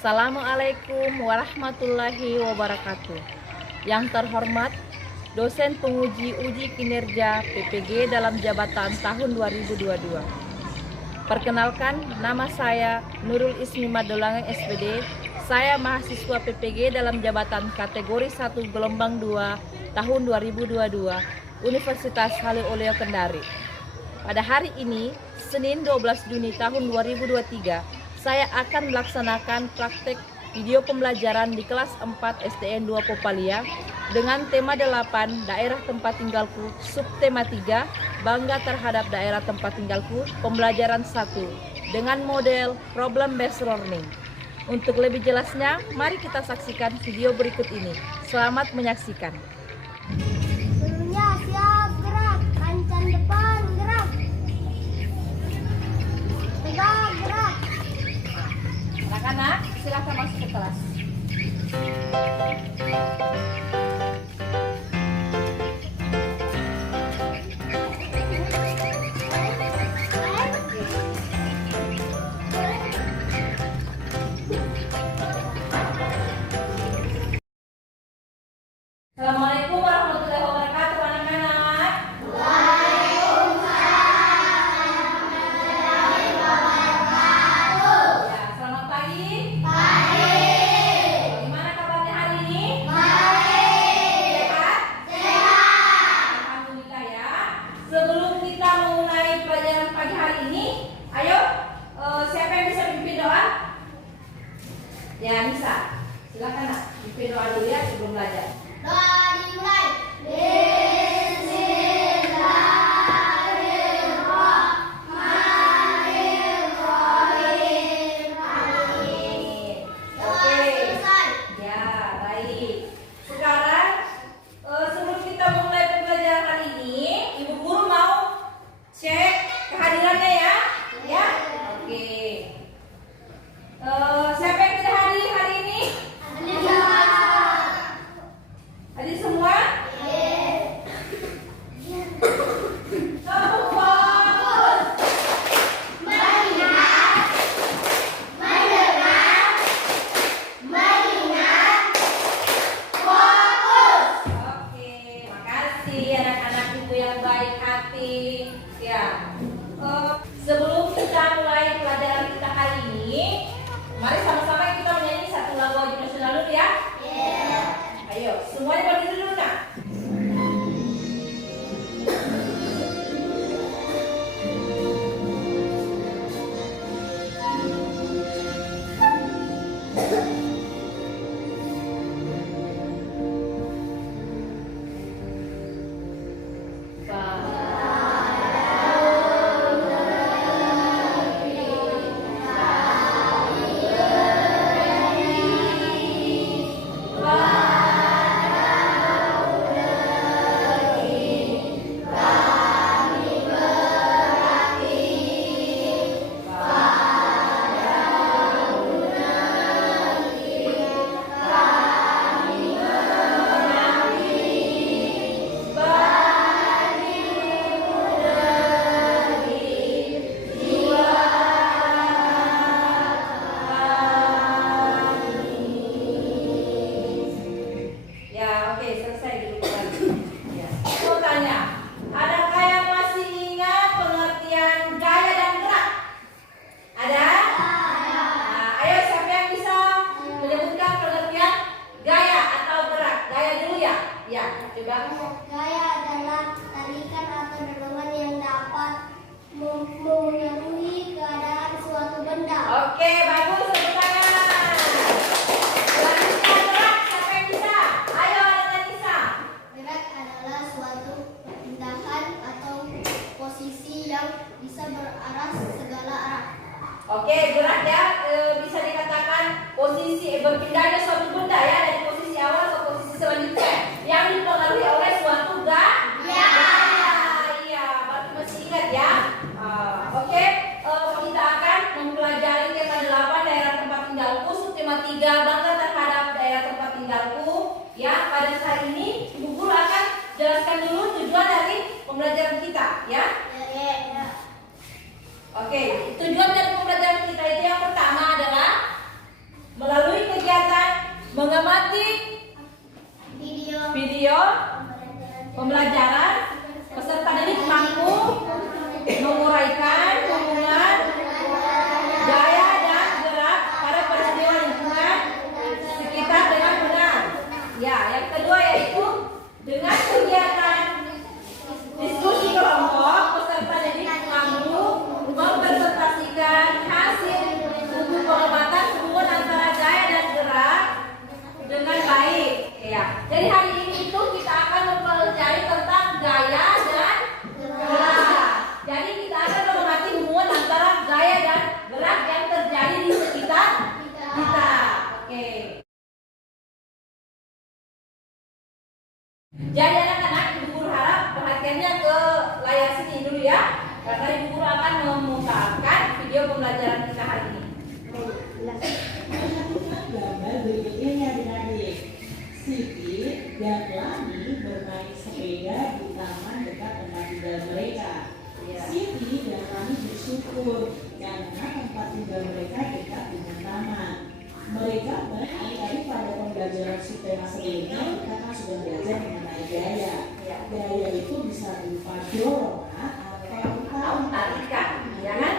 Assalamualaikum warahmatullahi wabarakatuh. Yang terhormat dosen penguji uji kinerja PPG dalam jabatan tahun 2022. Perkenalkan, nama saya Nurul Ismi Madolange SPD. Saya mahasiswa PPG dalam jabatan kategori 1 gelombang 2 tahun 2022 Universitas Haluoleo Kendari. Pada hari ini, Senin 12 Juni tahun 2023, saya akan melaksanakan praktek video pembelajaran di kelas 4 STN 2 Popalia dengan tema 8 daerah tempat tinggalku, subtema 3 bangga terhadap daerah tempat tinggalku, pembelajaran 1 dengan model problem based learning. Untuk lebih jelasnya, mari kita saksikan video berikut ini. Selamat menyaksikan. Sebelumnya siap, gerak, kancan depan, gerak. Tegak, gerak. Anak-anak, silakan masuk ke kelas. Assalamualaikum warahmatullahi wabarakatuh, anak-anak. Ya, selamat pagi. Gimana kabarnya hari ini? Sehat? Alhamdulillah ya. Sebelum kita memulai pelajaran pagi hari ini, ayo siapa yang bisa pimpin doa? Ya, bisa. Silakan nak, pimpin doa dulu ya sebelum belajar. Doa dimulai. Bismillahirrahmanirrahim. Amin. Doa selesai. Ya, baik. Sekarang sebelum kita mulai pembelajaran hari ini, Ibu Guru mau cek kehadirannya ya. Ya, oke. Siapa yang bisa hadir hari ini? Hadir semua? Fokus. Oke, makasih anak-anak ibu yang baik hati. Ya, sebelum kita mulai pelajaran kita hari ini, mari sama-sama kita menyanyi satu lagu wajib nasional dulu ya. Ayo, semuanya berdiri dulu nak. Ya, oke, selesai dulu kembali. Ya. Mau tanya, adakah yang masih ingat pengertian gaya dan gerak? Ada? Nah, ayo siapa yang bisa menyebutkan pengertian gaya atau gerak? Gaya dulu ya. Ya, coba. Gaya adalah tarikan atau dorongan yang dapat memenuhi keadaan suatu benda. Oke, bagus, tepuk tangan. Selanjutnya gerak, siapa yang bisa? Ayo, anak Nisa. Gerak adalah suatu tindakan atau posisi yang bisa berarah segala arah. Oke, gerak ya, bisa dikatakan posisi berpindahnya suatu benda ya dari posisi awal ke posisi selanjutnya yang dipengaruhi oleh suatu gaya. Iya, berarti masih ingat ya. Oke, kita akan mempelajari tema 8 daerah tempat tinggalku, subtema 3 bangga terhadap daerah tempat tinggalku. Ya, pada saat ini Ibu Guru akan jelaskan dulu tujuan dari pembelajaran kita ya. Oke, tujuan dari pembelajaran kita itu yang pertama adalah melalui mengamati video pembelajaran, peserta didik mampu menguraikan hubungan gaya dan gerak pada peristiwa lingkungan sekitar dengan benar. Ya, yang kedua yaitu dengan kegiatan diskusi kelompok, peserta didik mampu mempresentasikan hasil buku pengamatan hubungan antara gaya dan gerak dengan baik. Ya, jadi hari ini itu kita akan mempelajari tentang gaya dan gerak. Jadi kita akan mengamati hubungan antara gaya dan gerak yang terjadi di sekitar kita. Oke. Jadi anak-anak, Ibu Guru harap perhatiannya ke layar sini dulu ya, karena Ibu Guru akan memutarkan video pembelajaran kita hari ini. Perhatikan gambar berikut ini adik-adik. Siti dan Lani bermain sepeda di taman dekat tempat tinggal mereka. Siti dan Lani bersyukur karena tempat tinggal mereka dekat dengan taman. Mereka berkali-kali pada pembelajaran subtema sebelumnya kita kan sudah belajar mengenai gaya. Gaya itu bisa berupa dorongan atau tarikan, ya kan?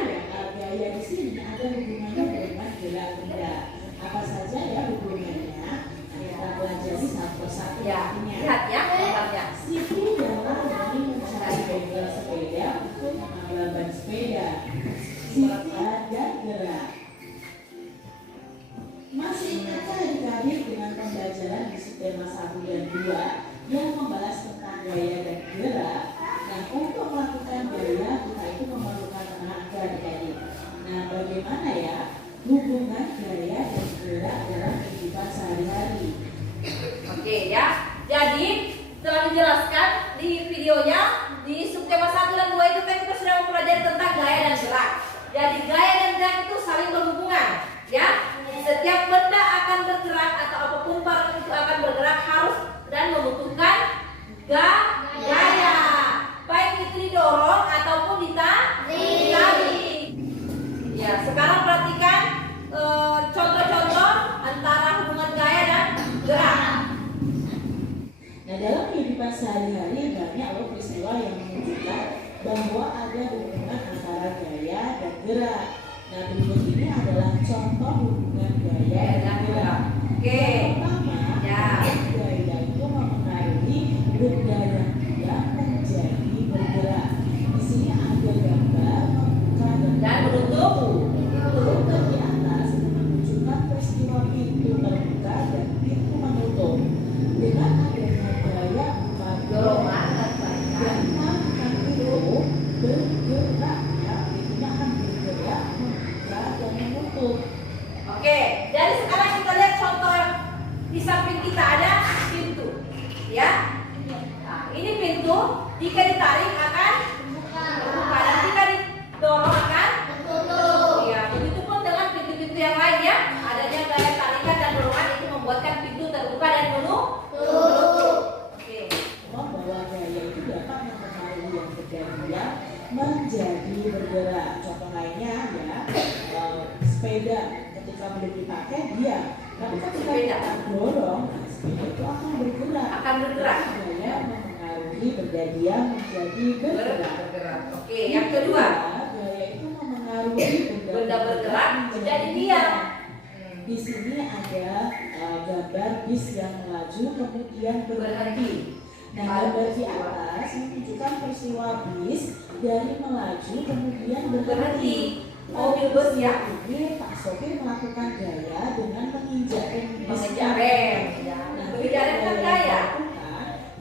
Gaya di sini ada hubungannya dengan gerak benda. Apa saja ya hubungannya? Kita pelajari satu persatu. Ya, lihat ya, gambarnya. Siti dan Lani mencari bengkel sepeda untuk menambal ban sepeda. Sita dan gerak. Masih ingatkah adik-adik dengan pembelajaran di subtema 1 dan 2 yang membahas tentang gaya dan gerak? Nah, untuk melakukan gaya kita itu memerlukan tenaga adik-adik. Nah, bagaimana ya hubungan gaya dan gerak dalam kehidupan sehari-hari? Oke ya. Jadi telah dijelaskan di videonya di subtema 1 dan 2 itu kan kita sudah mempelajari tentang gaya dan gerak. Jadi gaya dan gerak itu saling berhubungan, ya. Setiap benda akan bergerak atau apapun barang itu akan bergerak harus dan membutuhkan gaya. Baik itu didorong ataupun ditarik. Ya, sekarang perhatikan contoh-contoh antara hubungan gaya dan gerak. Nah, dalam kehidupan sehari-hari banyak loh peristiwa yang menunjukkan bahwa ada hubungan antara gaya dan gerak. Nah, berikut ini adalah contoh hubungan gaya dan gerak. Oke. Pertama, Ya. gaya itu memengaruhi benda yang tidak menjadi bergerak. Di sini ada gambar membuka Dan menutup. Gambar di atas menunjukkan peristiwa pintu terbuka dan pintu menutup. Dengan adanya gaya empat Dorongan dan tarikan. dan itu bergerak, ya, pintunya akan bergerak membuka dan menutup. Oke, jadi sekarang kita lihat contoh di samping kita ada pintu, ya. Nah, ini pintu, jika ditarik akan terbuka dan jika didorong akan tertutup. Ya, begitu pun dengan pintu-pintu yang lain ya. Adanya gaya tarikan dan dorongan itu membuatkan pintu terbuka dan menutup. Oke. Bahwa gaya itu dapat mempengaruhi yang berdiam menjadi bergerak. Contoh lainnya ya, sepeda ketika belum dipakai dia, tapi ketika Sepeda. kita dorong, nah, sepeda itu akan bergerak. Akan bergerak. Gaya mempengaruhi berdiam menjadi bergerak. Oke, yang kedua, Gaya itu memengaruhi benda bergerak menjadi diam. Di sini ada gambar bis yang melaju kemudian berhenti. Nah, gambar di atas menunjukkan peristiwa bis dari melaju kemudian berhenti. Mobil bus ya. Ini Pak Sopir melakukan gaya dengan menginjak rem bis. Mengejar rem. Nah, Mengejar rem kan gaya.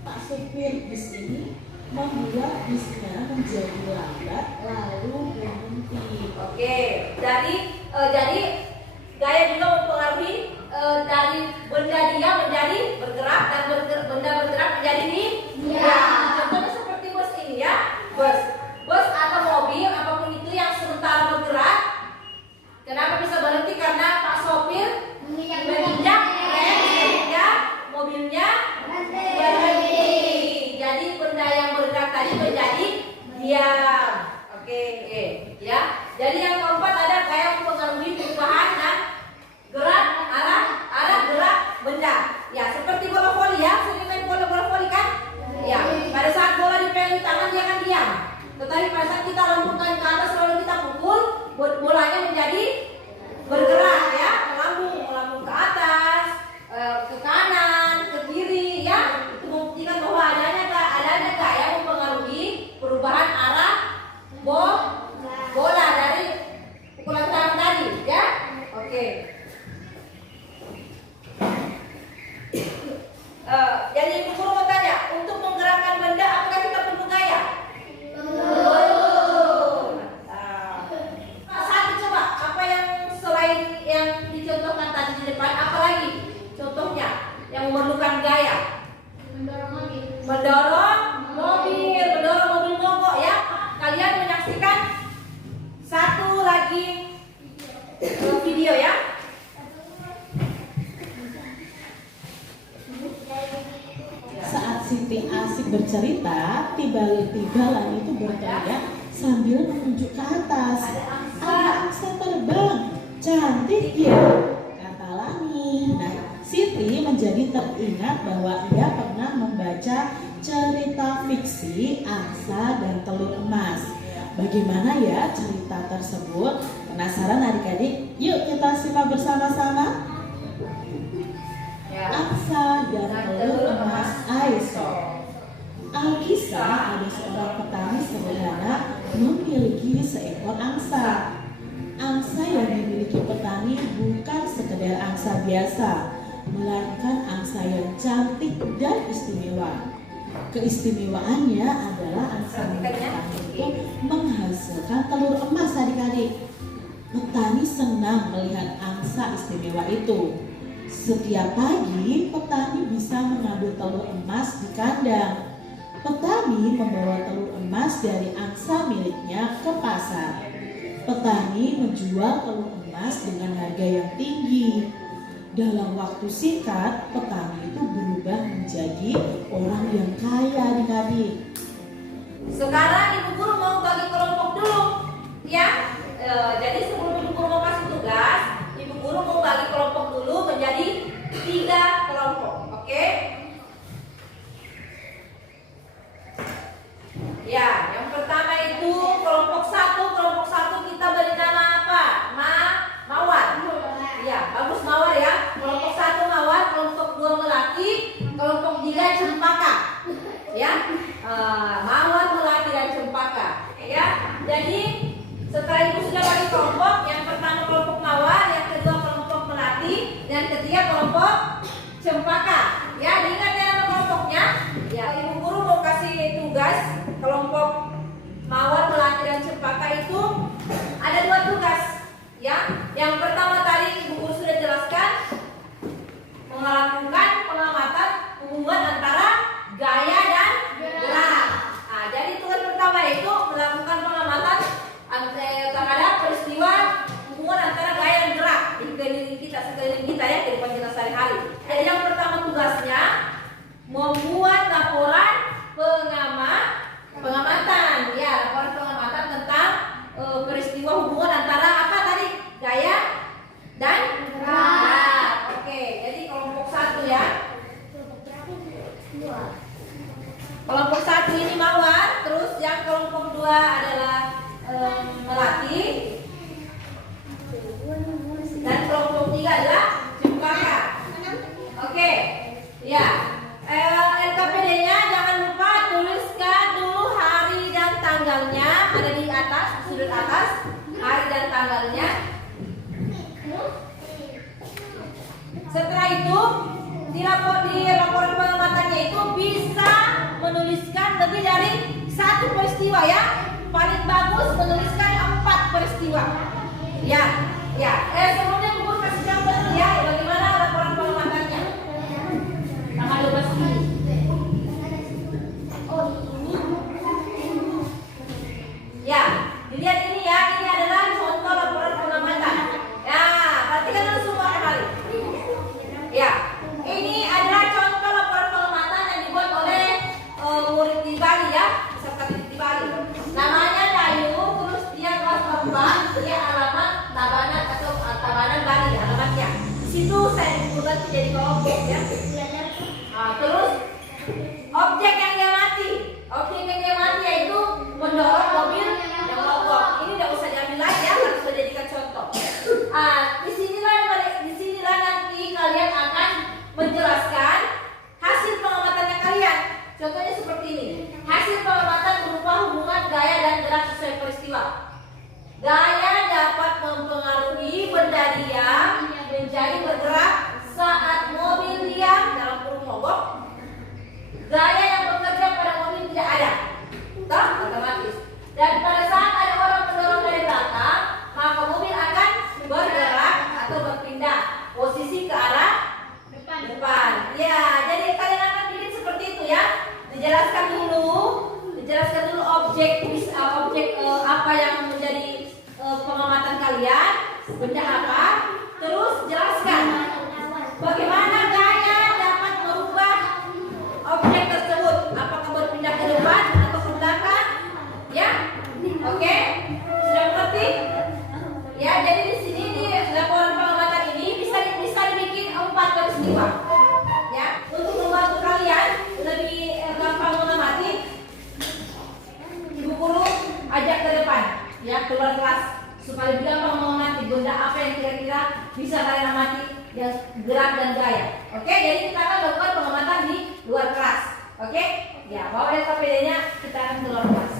Pak sopir bis ini membuat bisnya menjadi lambat lalu berhenti. Oke, jadi gaya juga mempengaruhi dari benda diam menjadi bergerak dan benda bergerak menjadi diam. Contohnya seperti bus ini ya, bus atau mobil apapun itu yang sementara bergerak. Kenapa bisa berhenti? Karena Pak sopir menginjak rem sehingga mobilnya berhenti. Jadi benda yang bergerak tadi menjadi diam. Oke, ya. Jadi yang keempat ada gaya mempengaruhi perubahan dan gerak arah gerak benda. Tetapi pada saat kita lambungkan ke atas lalu kita pukul, bolanya menjadi bergerak ya, melambung ke atas, ke kanan, ke kiri ya. Itu membuktikan bahwa adanya gaya mempengaruhi perubahan arah bola dari pukulan tangan tadi ya. Oke. Jadi Ibu Guru mau tanya, untuk menggerakkan benda apakah kita perlu gaya? Satu coba, apa yang selain yang dicontohkan tadi di depan, apa lagi contohnya yang memerlukan gaya? Mendorong mobil mogok ya. Kalian menyaksikan satu lagi video ya. Saat Siti asik bercerita, Tibalan itu berteriak sambil menunjuk ke atas. Ada angsa terbang, cantik ya, kata Lani. Nah, Siti menjadi teringat bahwa ia pernah membaca cerita fiksi Angsa dan Telur Emas. Bagaimana ya cerita tersebut? Penasaran adik-adik? Yuk kita simak bersama-sama. Angsa dan Telur Emas Aisyah. Alkisah, ada seorang petani sederhana memiliki seekor angsa. Angsa yang dimiliki petani bukan sekedar angsa biasa, melainkan angsa yang cantik dan istimewa. Keistimewaannya adalah angsa petani itu menghasilkan telur emas adik-adik. Petani senang melihat angsa istimewa itu. Setiap pagi, petani bisa mengambil telur emas di kandang. Petani membawa telur emas dari angsa miliknya ke pasar. Petani menjual telur emas dengan harga yang tinggi. Dalam waktu singkat, petani itu berubah menjadi orang yang kaya adik-adik. Sekarang Ibu Guru mau bagi kelompok dulu ya. Jadi sebelum Ibu Guru mau kasih tugas, Ibu Guru mau bagi kelompok dulu menjadi 3 kelompok, oke? Ya, yang pertama itu kelompok 1 kita beri nama apa? Mawar. Ya, bagus Mawar ya. Kelompok 1 Mawar, kelompok 2 Melati, kelompok 3 Cempaka. Ya, Mawar, Melati dan Cempaka. Ya, jadi setelah Ibu sudah bagi kelompok, yang pertama kelompok Mawar, yang kedua kelompok Melati, dan ketiga kelompok Cempaka. Ya, diingat ya nama kelompoknya. Ya, Ibu Guru mau kasih tugas kelompok Mawar, Melati, dan Cempaka itu ada 2 tugas. Ya, yang pertama tadi Ibu Guru sudah jelaskan melakukan pengamatan hubungan antara gaya dan gerak. Nah, jadi tugas pertama itu melakukan pengamatan terhadap peristiwa hubungan antara gaya dan gerak di sekeliling kita ya, kehidupan kita sehari-hari. Jadi yang pertama tugasnya membuat laporan pengamatan ya, laporan pengamatan tentang peristiwa hubungan antara apa tadi? Gaya dan gerak. Oke, jadi kelompok 1 ya. Kelompok 1 ini Mawar, terus yang kelompok 2 adalah Melati, dan kelompok 3 adalah Cempaka. Oke, ya. LKPD-nya jangan lupa tuliskan dulu hari dan tanggalnya, ada di atas, sudut atas, hari dan tanggalnya. Setelah itu di laporan pengamatannya itu bisa menuliskan lebih dari 1 peristiwa ya. Paling bagus menuliskan 4 peristiwa. Ya. Sebelumnya Ibu kasih contoh dulu ya, bagaimana laporan pengamatannya. Tanggal 12 Juli. Ya, dilihat ini ya, ini adalah contoh laporan pengamatan. Ya, perhatikan dulu semua kali. Ya, ini adalah contoh laporan pengamatan yang dibuat oleh murid di Bali ya, peserta di Bali. Namanya Dayu, terus dia kelas 4, dia alamat Tabanan Bali alamatnya. Di situ saya buat jadi kelompok ya. Nah, terus objek yang dia mati yaitu mendorong peristiwa. Gaya dapat mempengaruhi benda diam menjadi bergerak saat mobil diam dalam kurung mogok. Gaya yang bekerja pada mobil tidak ada, tak otomatis. Dan pada saat ada orang mendorong dari belakang, maka mobil akan bergerak atau berpindah posisi ke arah depan. Ya, jadi kalian akan bikin seperti itu ya. Dijelaskan dulu objek apa yang menjadi pengamatan kalian, benda apa, terus jelaskan bagaimana gaya dapat merubah objek tersebut, apakah berpindah ke depan atau ke belakang, ya, oke, sudah mengerti? Ya, jadi di sini di laporan pengamatan ini bisa dibikin 4 peristiwa, ya, untuk membantu kalian lebih gampang mengamati. Ibu guru ajak ke depan, ya, keluar kelas supaya lebih gampang mengamati benda apa yang kira-kira bisa kalian amati yang gerak dan gaya. Oke, jadi kita akan lakukan pengamatan di luar kelas. Oke, ya, bawa LKPD-nya, kita akan keluar kelas.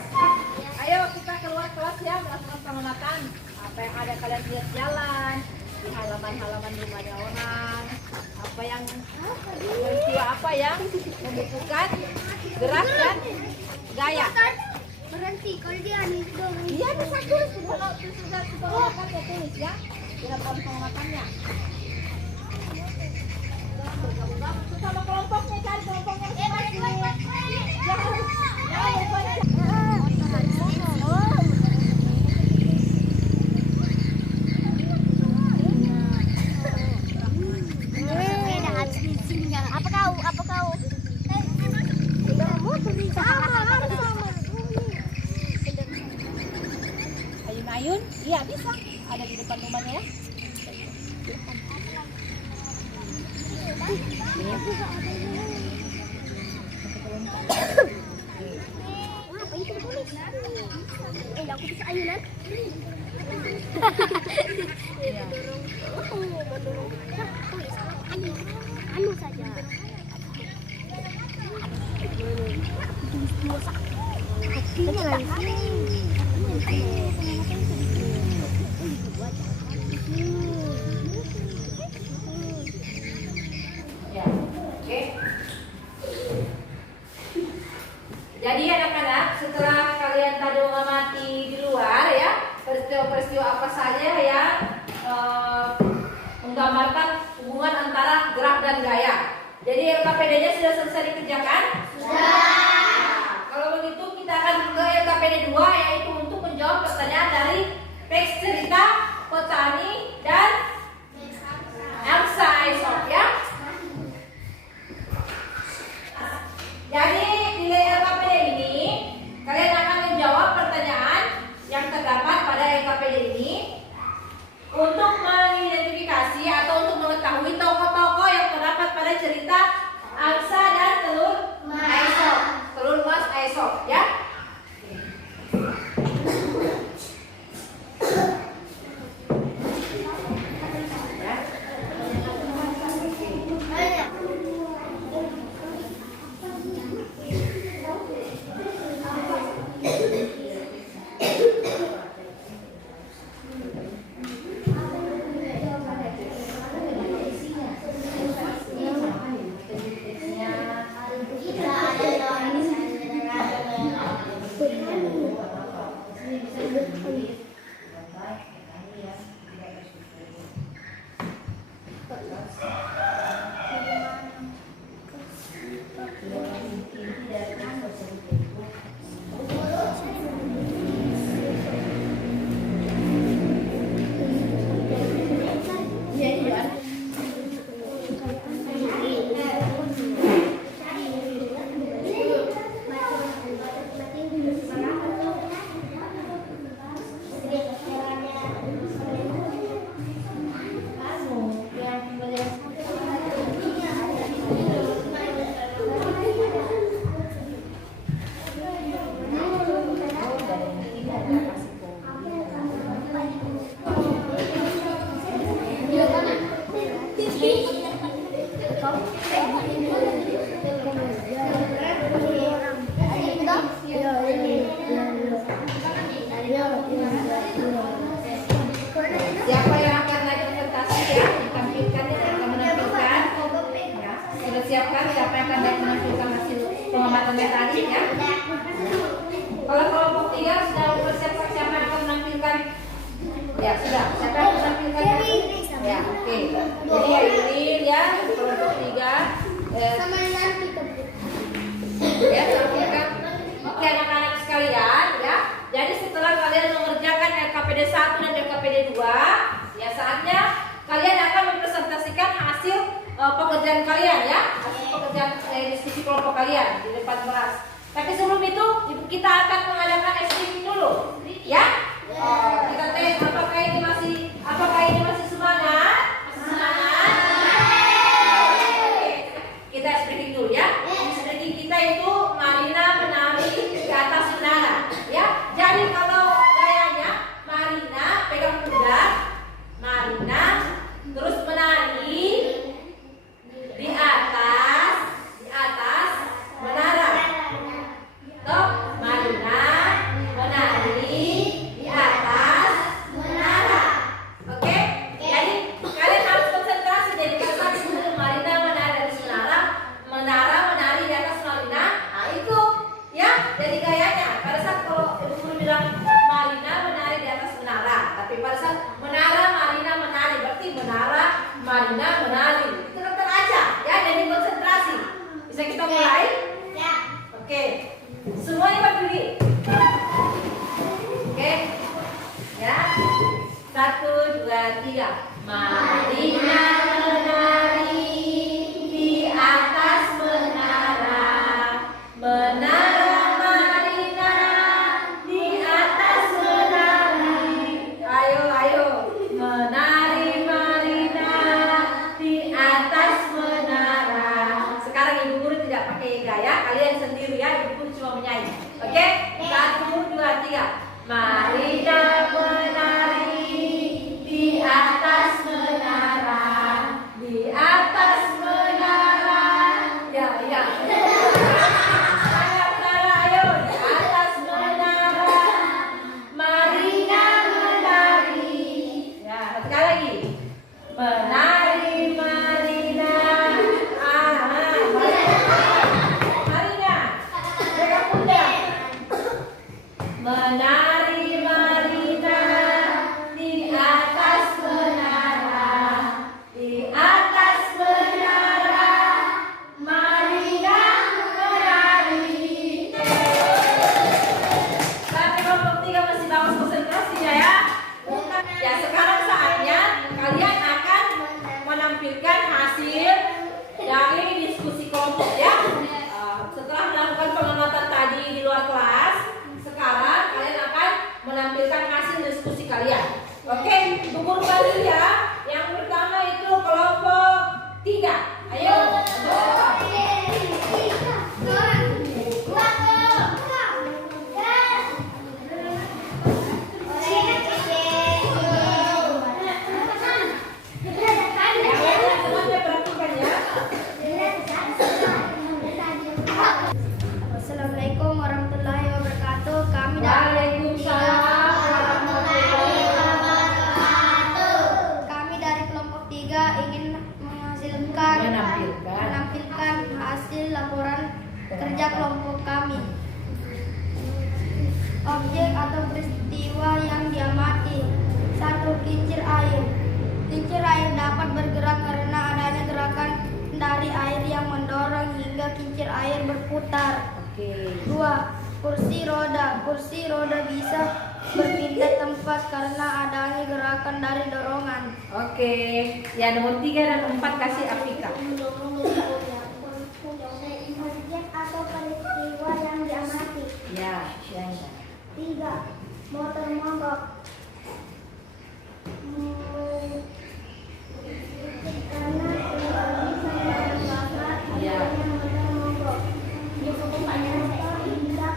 Ayo kita keluar kelas ya, melakukan pengamatan. Apa yang ada kalian lihat jalan di halaman-halaman rumahnya orang. Apa yang peristiwa apa yang membutuhkan gerak dan gaya. Berhenti kalau dia nih dong. Iya, bisa tulis sudah pengamatan ya, tulis ya. Dilakukan pengamatannya. Bergabung sama kelompoknya, cari kelompoknya masing-masing. Jangan Apa kau? Ayun-ayun, iya bisa. Ada di depan rumahnya ya. Apa itu tulis? Aku bisa ayunan. Mendorong. Tulis anu saja. Hatinya lagi. Ya, oke. Jadi anak-anak, setelah kalian tadi mengamati di luar ya, peristiwa-peristiwa apa saja yang menggambarkan hubungan antara gerak dan gaya. Jadi LKPD-nya sudah selesai dikerjakan? Sudah. Kalau begitu kita akan ke LKPD 2, yaitu untuk menjawab pertanyaan dari teks cerita petani dan Elsa Aesop ya. Jadi di LKPD ini kalian akan menjawab pertanyaan yang terdapat pada LKPD ini untuk mengidentifikasi atau untuk mengetahui tokoh-tokoh yang terdapat pada cerita angsa dan telur mas Aesop ya. sampai tadi ya. Kalau kelompok 3 sudah bersiap, siapa yang akan menampilkan? Ya sudah, siapa yang akan menampilkan? Ya, oke. Jadi ya ini ya kelompok 3 Sama nanti ya tampilkan. Oke anak-anak sekalian ya. Jadi setelah kalian mengerjakan LKPD 1 dan LKPD 2, ya saatnya kalian akan mempresentasikan hasil pekerjaan kalian ya, hasil pekerjaan diskusi kelompok kalian di depan kelas. Tapi sebelum itu kita akan mengadakan STP dulu, ya. Kita tes apakah ini masih semangat? Masih semangat? Kita speaking dulu ya. Speaking kita itu Marina menari di atas menara, ya. Jadi kalau gayanya Marina pegang kuda, Marina terus menari di atas menara. Toh Marina menari di atas menara. Oke? Jadi kalian harus konsentrasi. Jadi kalau tadi Marina menari di atas menara menari di atas Marina. Nah itu ya. Jadi gayanya pada saat kalau ibu bilang Marina menari di atas menara, tapi pada saat menara Marina menari, berarti menara Marina menari. Itu dokter aja ya. Jadi konsentrasi. Bisa kita mulai? Ya. Oke. Semuanya berdiri. Oke. Ya. 1, 2, 3. Marina menari di atas menara. Menara Marina di atas menari. Ayo. Menari Marina di atas menara. Sekarang ibu guru tidak pakai gaya, kalian sendiri ya. Ibu guru cuma menyanyi. Oke? 1, 2, 3. Marina menari di atas menara. Di atas menara. Ya. Menara, ayo. Di atas menara. Marina menari. Ya, sekali lagi. Menari Marina. Marina. Pegang kuda. Menari Marina di atas menara. Di atas menara. Marina menari. Tapi kelompok 3 masih bagus konsentrasinya ya. Ya sekarang saatnya kalian akan menampilkan hasil dari diskusi kelompok ya. Setelah melakukan pengamatan tadi di luar kelas, sekarang kalian akan menampilkan hasil diskusi kalian. Oke, ibu guru bantu ya. Yang pertama itu kelompok 3. Ayo. Semuanya perhatikan ya. Assalamualaikum warahmatullahi wabarakatuh. Kami Waalaikumsalam warahmatullahi wabarakatuh. Kami dari kelompok 3 ingin menampilkan hasil laporan kerja kelompok kami. Objek atau peristiwa yang diamati. 1. Kincir air. Kincir air dapat bergerak karena adanya gerakan dari air yang mendorong hingga kincir air berputar. Oke. 2. Kursi roda. Kursi roda bisa berpindah tempat karena adanya gerakan dari dorongan. Oke. Ya nomor 3 dan 4 kasih Afrika. Objek atau peristiwa yang diamati. Ya, yang 3. Motor mogok. Karena tidak bisa membakar Ya. adanya motor mogok. Motor tidak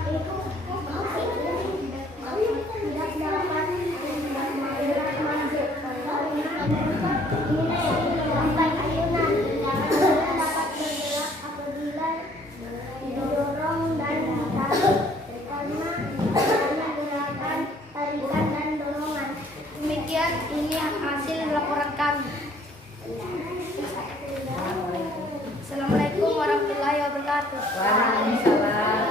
itu tidak dapat bergerak maju karena lambat ayunan. Kendaraan dapat bergerak apabila didorong dan ditarik karena adanya gerakan tarikan dan dorongan. Demikian ini hasil laporan kami. Assalamualaikum warahmatullahi wabarakatuh. Waalaikumsalam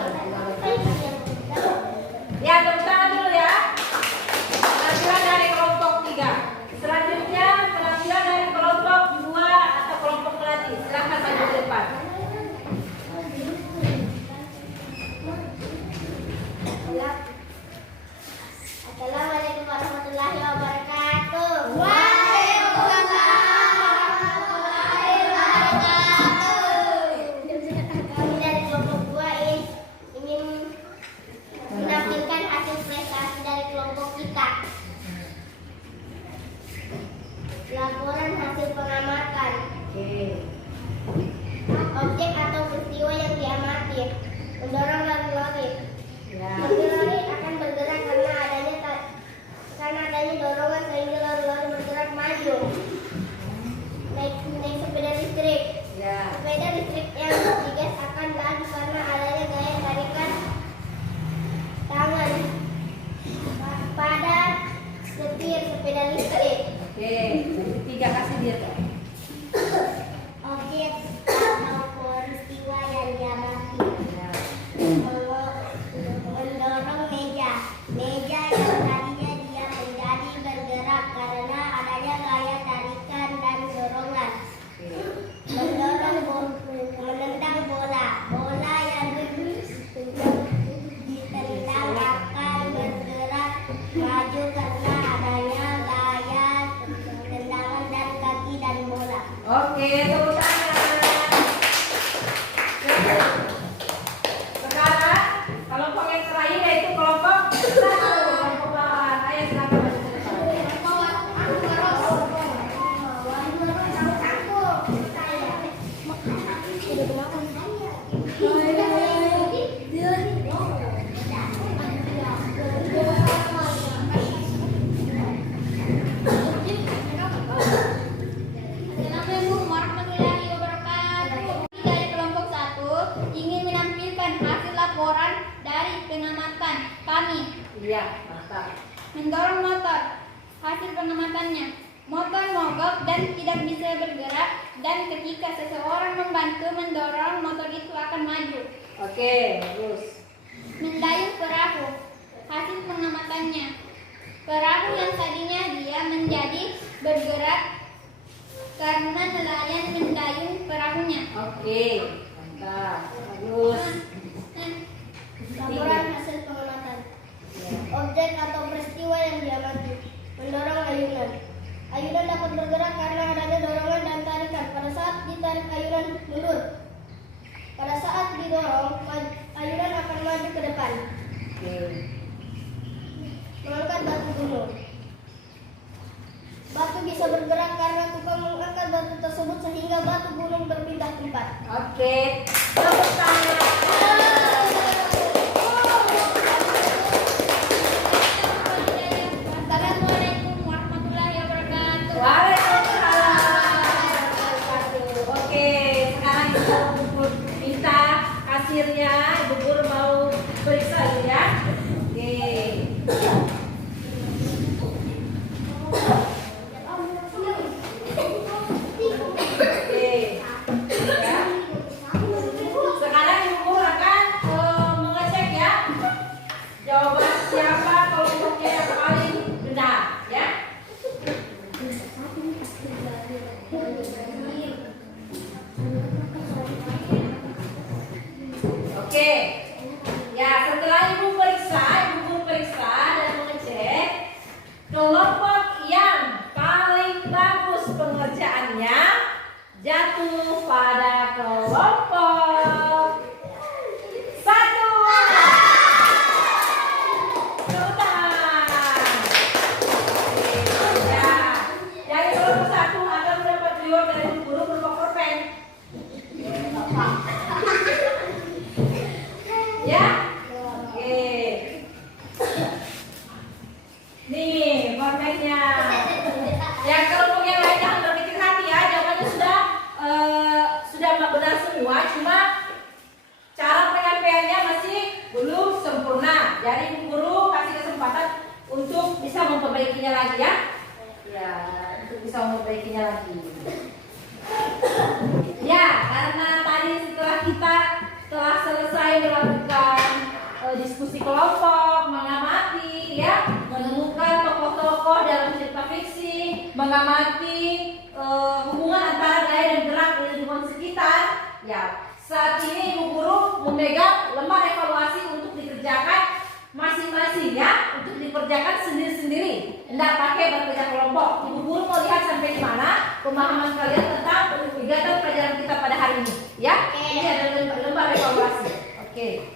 mantap. Mendorong motor. Hasil pengamatannya, motor mogok dan tidak bisa bergerak, dan ketika seseorang membantu mendorong, motor itu akan maju. Oke, bagus. Mendayung perahu. Hasil pengamatannya, perahu yang tadinya dia menjadi bergerak karena nelayan mendayung perahunya. Oke, mantap, bagus. Laporan hasil pengamatan. Objek atau peristiwa yang diamati. Mendorong ayunan. Ayunan dapat bergerak karena adanya dorongan dan tarikan. Pada saat ditarik, ayunan mundur. Pada saat didorong, ayunan akan maju ke depan. Oke. Mengangkat batu gunung. Batu bisa bergerak karena tukang mengangkat batu tersebut sehingga batu gunung berpindah tempat. Oke, tepuk tangan. Assalamualaikum warahmatullahi wabarakatuh. Waalaikumsalam. Oke, sekarang Ibu minta kasirnya, Ibu Guru mau periksa dulu ya. Oke. Oke. Ya. Sekarang Ibu Guru akan mengecek ya jawaban siapa kelompoknya yang paling benar ya. Oke. Ya, setelah Ibu Guru periksa dan mengecek kelompok yang paling bagus pengerjaannya jatuh pada kelompok 1. Tepuk tangan. Ya, dari kelompok 1 akan mendapat reward dari Ibu Guru berupa pulpen. Ya, oke. Nih pulpennya. Yang kelompok yang lain jangan berkecil hati ya, jawabannya sudah benar semua, cuma cara penyampaiannya masih belum sempurna. Jadi Ibu Guru kasih kesempatan untuk bisa memperbaikinya lagi ya. Ya, untuk bisa memperbaikinya lagi. Ya, karena tadi setelah kita telah selesai melakukan diskusi kelompok, mengamati ya, menemukan tokoh-tokoh dalam cerita fiksi, mengamati hubungan antara gaya dan gerak di lingkungan sekitar. Ya, saat ini Ibu Guru memegang lembar evaluasi untuk dikerjakan masing-masing ya, untuk dikerjakan sendiri-sendiri. Tidak pakai bekerja kelompok. Ibu Guru mau lihat sampai di mana pemahaman kalian tentang kegiatan pelajaran kita pada hari ini. Ya, ini adalah lembar evaluasi. Oke.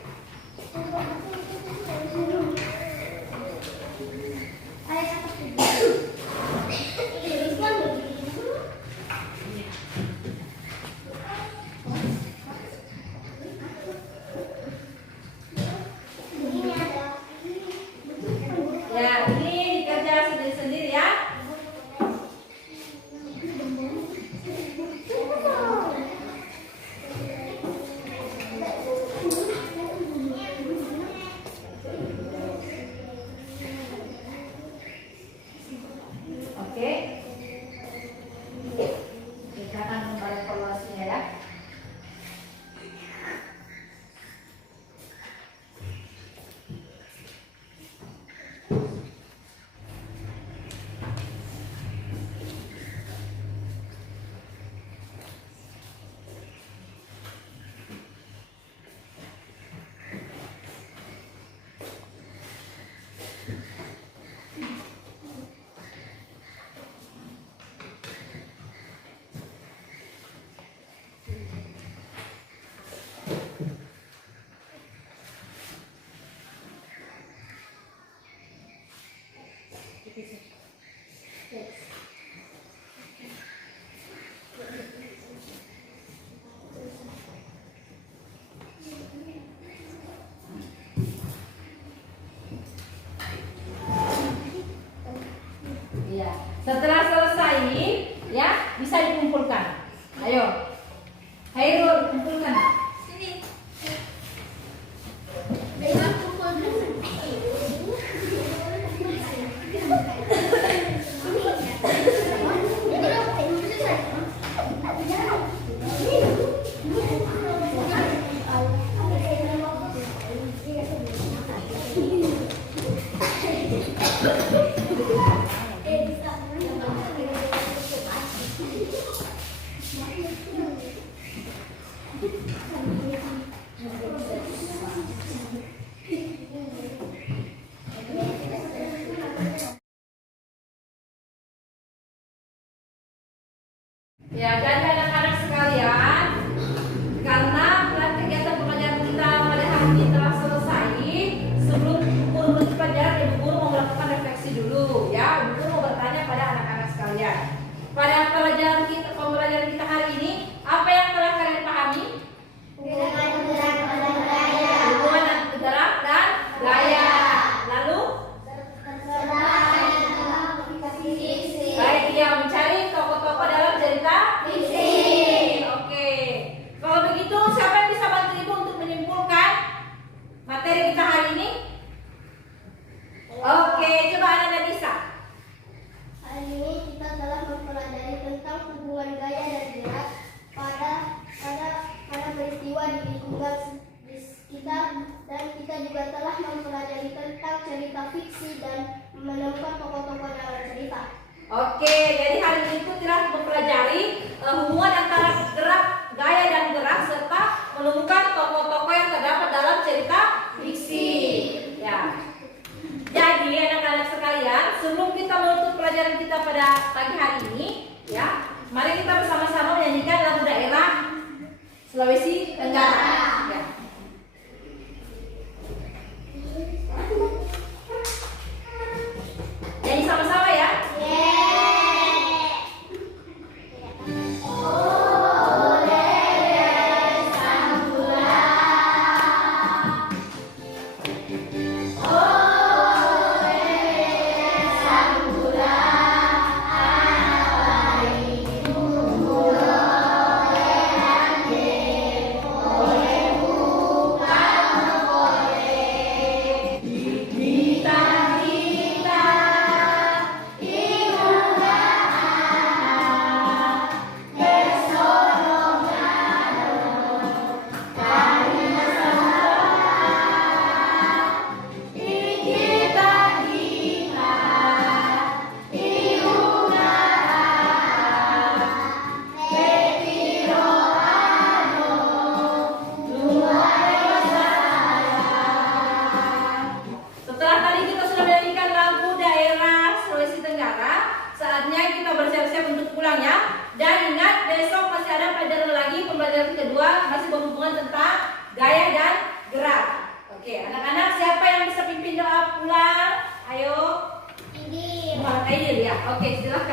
Ya, ini dikerja sendiri-sendiri ya. Oke. Kita akan membuat evaluasinya ya. Iya. Setelah selesai, ya bisa dikumpulkan. Ayo, Hairul kumpulkan. Sini. Ya, jadi anak-anak sekalian, karena kegiatan pembelajaran kita pada hari ini telah selesai, sebelum guru menutup pelajaran, Ibu Guru mau melakukan refleksi dulu, ya. Ibu Guru mau bertanya pada anak-anak sekalian. Pada pembelajaran kita hari ini, apa yang telah kalian pahami? Hubungan gerak dan gaya. Lalu, baik, dia mencari tokoh-tokoh dalam cerita. Oke. Kalau begitu, siapa yang bisa bantu Ibu untuk menyimpulkan materi kita hari ini? Oke, coba Ana Nisa. Hari ini kita telah mempelajari tentang hubungan gaya dan gerak pada peristiwa di lingkungan kita, dan kita juga telah mempelajari tentang cerita fiksi dan menemukan tokoh-tokoh dalam cerita. Oke, jadi hari ini kita telah mempelajari hubungan antara gerak, gaya dan gerak serta menemukan tokoh-tokoh yang terdapat dalam cerita fiksi. Ya. Jadi anak-anak sekalian, sebelum kita menutup pelajaran kita pada pagi hari ini, ya, mari kita bersama-sama menyanyikan lagu daerah Sulawesi Tenggara. Ya. Nyanyi sama-sama ya. Setelah tadi kita sudah menyanyikan lagu daerah Sulawesi Tenggara, saatnya kita bersiap-siap untuk pulang ya. Dan ingat, besok masih ada pelajaran lagi, pembelajaran kedua masih berhubungan tentang gaya dan gerak. Oke, anak-anak siapa yang bisa pimpin doa pulang? Ayo. Ini Muhammad Aidil ya. Oke, silakan.